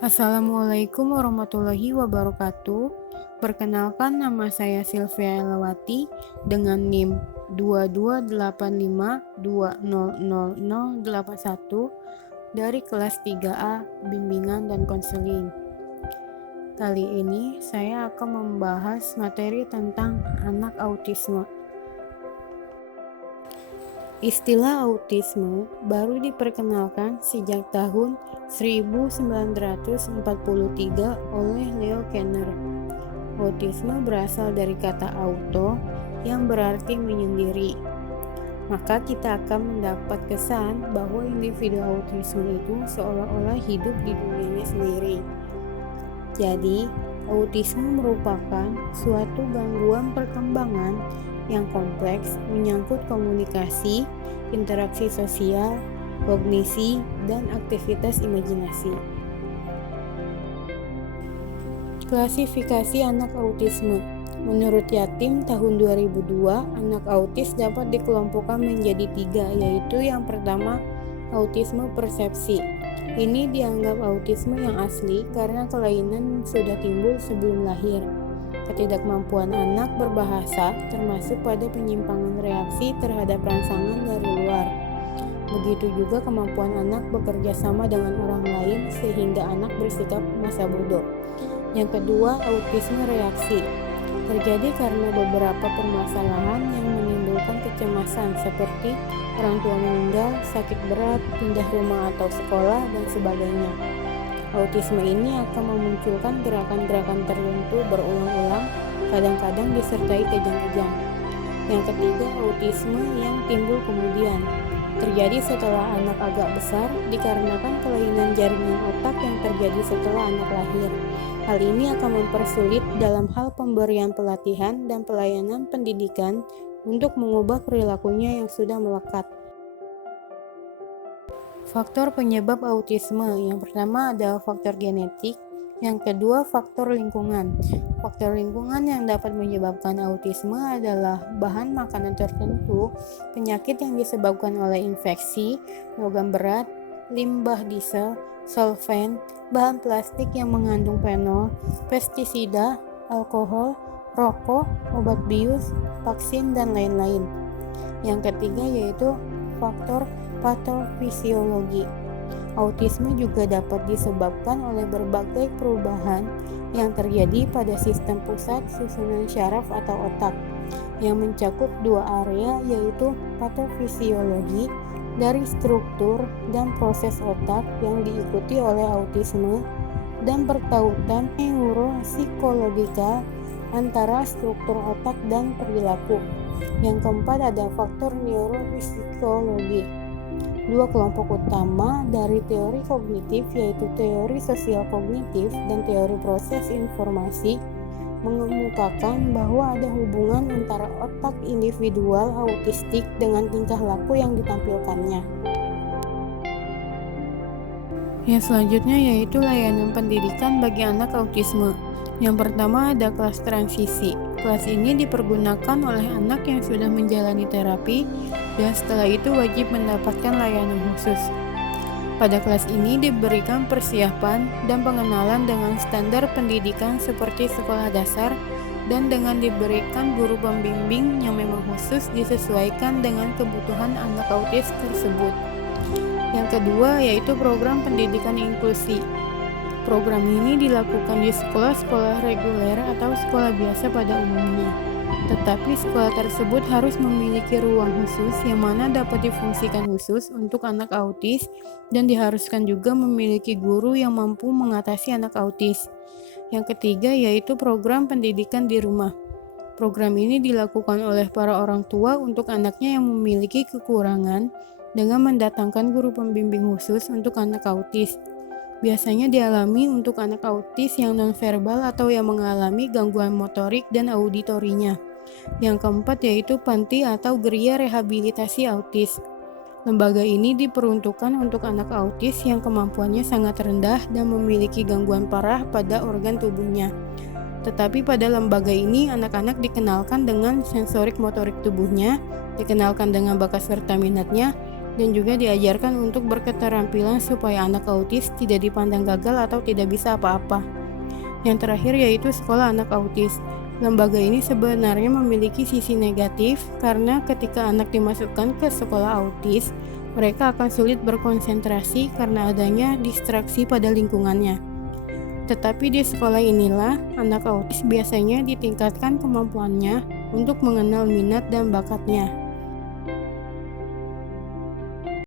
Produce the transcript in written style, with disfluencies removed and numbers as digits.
Assalamualaikum warahmatullahi wabarakatuh. Perkenalkan, nama saya Sylvia Elawati dengan NIM 2285200081 dari kelas 3A Bimbingan dan Konseling. Kali ini saya akan membahas materi tentang anak autisme. Istilah autisme baru diperkenalkan sejak tahun 1943 oleh Leo Kanner. Autisme berasal dari kata auto yang berarti menyendiri. Maka kita akan mendapat kesan bahwa individu autisme itu seolah-olah hidup di dunianya sendiri. Jadi, autisme merupakan suatu gangguan perkembangan yang kompleks menyangkut komunikasi, interaksi sosial, kognisi, dan aktivitas imajinasi. Klasifikasi anak autisme. Menurut Yatim tahun 2002, anak autis dapat dikelompokkan menjadi 3, yaitu yang pertama, autisme persepsi. Ini dianggap autisme yang asli karena kelainan sudah timbul sebelum lahir. Ketidakmampuan anak berbahasa termasuk pada penyimpangan reaksi terhadap rangsangan dari luar. Begitu juga kemampuan anak bekerja sama dengan orang lain sehingga anak bersikap masa bodoh. Yang kedua, autisme reaksi. Terjadi karena beberapa permasalahan yang menimbulkan kecemasan seperti orang tua meninggal, sakit berat, pindah rumah atau sekolah, dan sebagainya. Autisme ini akan memunculkan gerakan-gerakan tertentu berulang-ulang, kadang-kadang disertai kejang-kejang. Yang ketiga, autisme yang timbul kemudian. Terjadi setelah anak agak besar dikarenakan kelainan jaringan otak yang terjadi setelah anak lahir. Hal ini akan mempersulit dalam hal pemberian pelatihan dan pelayanan pendidikan untuk mengubah perilakunya yang sudah melekat. Faktor penyebab autisme. Yang pertama adalah faktor genetik, yang kedua faktor lingkungan. Faktor lingkungan yang dapat menyebabkan autisme adalah bahan makanan tertentu, penyakit yang disebabkan oleh infeksi, logam berat, limbah diesel, solvent, bahan plastik yang mengandung fenol, pestisida, alkohol, rokok, obat bius, vaksin, dan lain-lain. Yang ketiga yaitu faktor patofisiologi. Autisme juga dapat disebabkan oleh berbagai perubahan yang terjadi pada sistem pusat susunan syaraf atau otak yang mencakup dua area, yaitu patofisiologi dari struktur dan proses otak yang diikuti oleh autisme dan bertautan neuropsikologika antara struktur otak dan perilaku. Yang keempat ada faktor neuropsikologi. Dua kelompok utama dari teori kognitif yaitu teori sosial kognitif dan teori proses informasi mengemukakan bahwa ada hubungan antara otak individual autistik dengan tingkah laku yang ditampilkannya. Yang selanjutnya yaitu layanan pendidikan bagi anak autisme. Yang pertama ada kelas transisi. Kelas ini dipergunakan oleh anak yang sudah menjalani terapi dan setelah itu wajib mendapatkan layanan khusus. Pada kelas ini diberikan persiapan dan pengenalan dengan standar pendidikan seperti sekolah dasar dan dengan diberikan guru pembimbing yang memang khusus disesuaikan dengan kebutuhan anak autis tersebut. Yang kedua yaitu program pendidikan inklusi. Program ini dilakukan di sekolah-sekolah reguler atau sekolah biasa pada umumnya. Tetapi sekolah tersebut harus memiliki ruang khusus yang mana dapat difungsikan khusus untuk anak autis dan diharuskan juga memiliki guru yang mampu mengatasi anak autis. Yang ketiga yaitu program pendidikan di rumah. Program ini dilakukan oleh para orang tua untuk anaknya yang memiliki kekurangan dengan mendatangkan guru pembimbing khusus untuk anak autis. Biasanya dialami untuk anak autis yang nonverbal atau yang mengalami gangguan motorik dan auditorinya. Yang keempat yaitu panti atau geria rehabilitasi autis. Lembaga ini diperuntukkan untuk anak autis yang kemampuannya sangat rendah dan memiliki gangguan parah pada organ tubuhnya. Tetapi pada lembaga ini anak-anak dikenalkan dengan sensorik motorik tubuhnya, dikenalkan dengan bakat serta minatnya, dan juga diajarkan untuk berketerampilan supaya anak autis tidak dipandang gagal atau tidak bisa apa-apa. Yang terakhir yaitu sekolah anak autis. Lembaga ini sebenarnya memiliki sisi negatif karena ketika anak dimasukkan ke sekolah autis, mereka akan sulit berkonsentrasi karena adanya distraksi pada lingkungannya. Tetapi di sekolah inilah anak autis biasanya ditingkatkan kemampuannya untuk mengenal minat dan bakatnya.